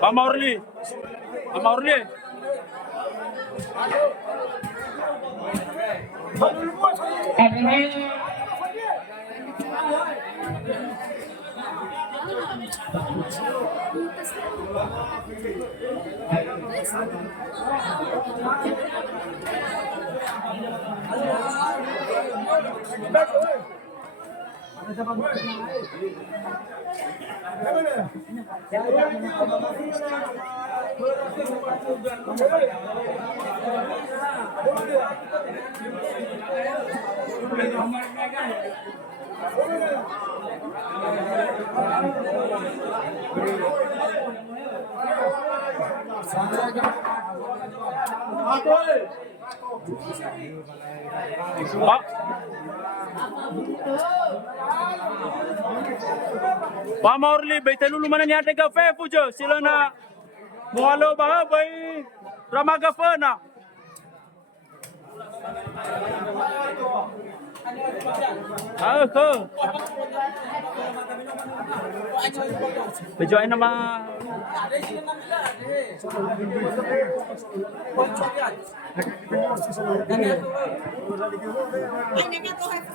Pamaurli. Pamaurli. Pamaurli, bay taluluman niya ate kafe pujo sila na mualo ba bay ramaga na. Ako. Bejoy na ma.